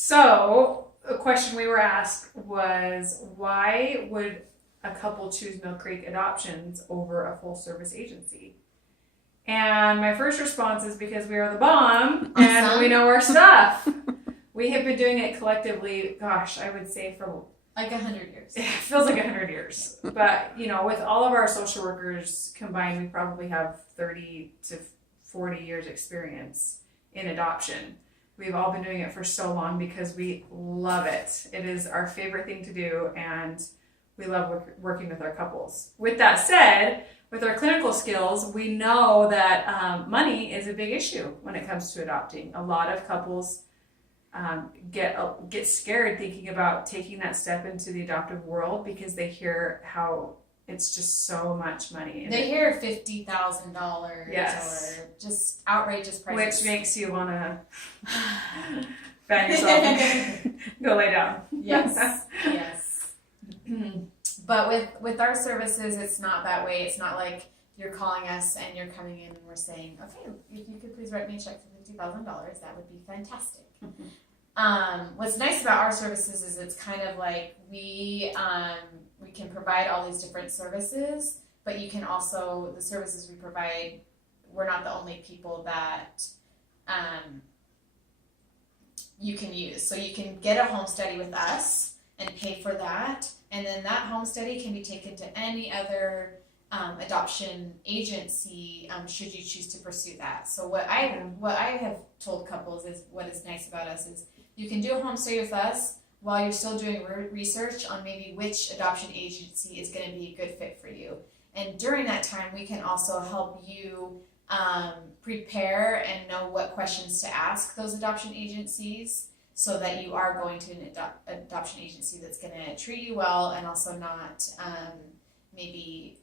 So a question we were asked was, why would a couple choose Millcreek Adoptions over a full service agency? And my first response is because we are the bomb and we know our stuff. We have been doing it collectively, gosh, I would say for like 100 years. It feels like 100 years. But, with all of our social workers combined, we probably have 30 to 40 years experience in adoption. We've all been doing it for so long because we love it. It is our favorite thing to do, and we love working with our couples. With that said, with our clinical skills, we know that money is a big issue when it comes to adopting. A lot of couples get scared thinking about taking that step into the adoptive world because they hear how it's just so much money. They hear $50,000 yes. or just outrageous prices. Which makes you want to bang yourself and go lay down. Yes, yes. But with our services, it's not that way. It's not like you're calling us and you're coming in and we're saying, okay, if you could please write me a check for $50,000, that would be fantastic. What's nice about our services is it's kind of like we can provide all these different services, but you can also, the services we provide, we're not the only people that you can use. So you can get a home study with us and pay for that, and then that home study can be taken to any other adoption agency should you choose to pursue that. So what I have told couples is what is nice about us is you can do a home study with us while you're still doing research on maybe which adoption agency is going to be a good fit for you. And during that time, we can also help you prepare and know what questions to ask those adoption agencies so that you are going to an adoption agency that's going to treat you well and also not maybe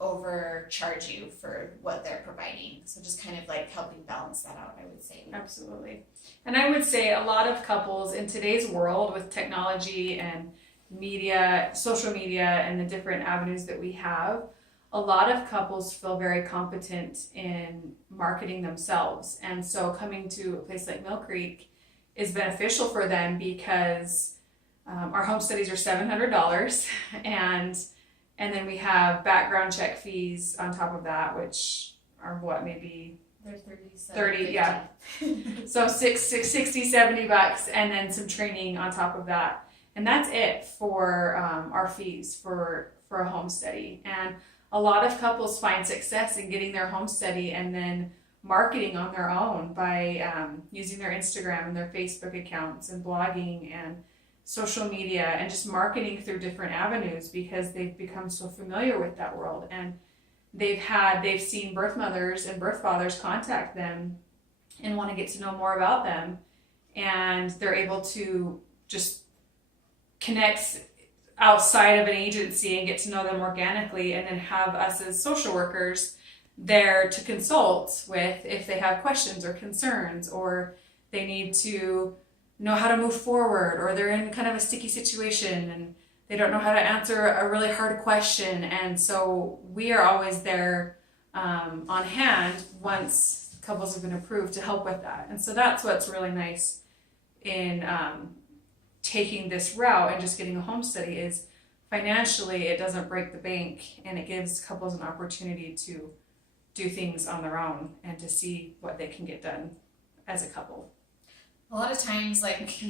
overcharge you for what they're providing. So just kind of like helping balance that out, I would say. Absolutely. And I would say a lot of couples in today's world with technology and media, social media, and the different avenues that we have, a lot of couples feel very competent in marketing themselves. And so coming to a place like Millcreek is beneficial for them because our home studies are $700 and then we have background check fees on top of that, which are what, maybe they're 30, yeah. So $60-$70, and then some training on top of that. And that's it for our fees for a home study. And a lot of couples find success in getting their home study and then marketing on their own by using their Instagram and their Facebook accounts and blogging and social media and just marketing through different avenues because they've become so familiar with that world, and they've seen birth mothers and birth fathers contact them and want to get to know more about them, and they're able to just connect outside of an agency and get to know them organically, and then have us as social workers there to consult with if they have questions or concerns, or they need to know how to move forward, or they're in kind of a sticky situation and they don't know how to answer a really hard question. And so we are always there on hand once couples have been approved to help with that. And so that's what's really nice in taking this route and just getting a home study is financially it doesn't break the bank, and it gives couples an opportunity to do things on their own and to see what they can get done as a couple. A lot of times, like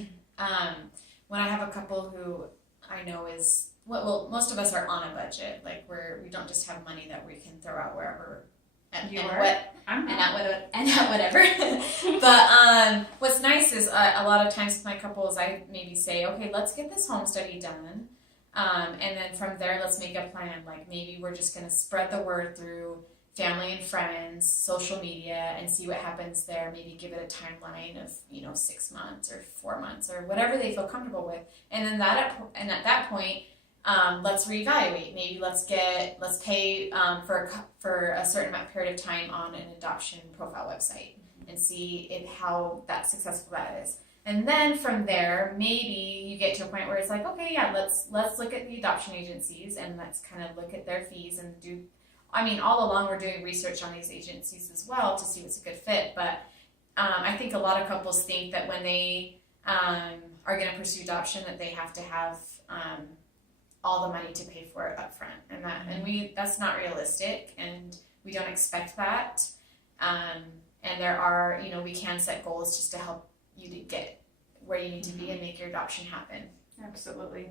when I have a couple who I know is, well, most of us are on a budget. Like we don't just have money that we can throw out wherever and at whatever. But what's nice is a lot of times with my couples, I maybe say, okay, let's get this home study done, and then from there, let's make a plan. Like maybe we're just going to spread the word through family and friends, social media, and see what happens there. Maybe give it a timeline of 6 months or 4 months or whatever they feel comfortable with. And then at that point, let's reevaluate. Maybe let's pay for a certain period of time on an adoption profile website and see how successful that is. And then from there, maybe you get to a point where it's like, okay, yeah, let's look at the adoption agencies and let's kind of look at their fees and do. I mean, all along we're doing research on these agencies as well to see what's a good fit. But I think a lot of couples think that when they are going to pursue adoption, that they have to have all the money to pay for it up front, and that's not realistic, and we don't expect that. And there are, we can set goals just to help you to get where you need to be and make your adoption happen. Absolutely.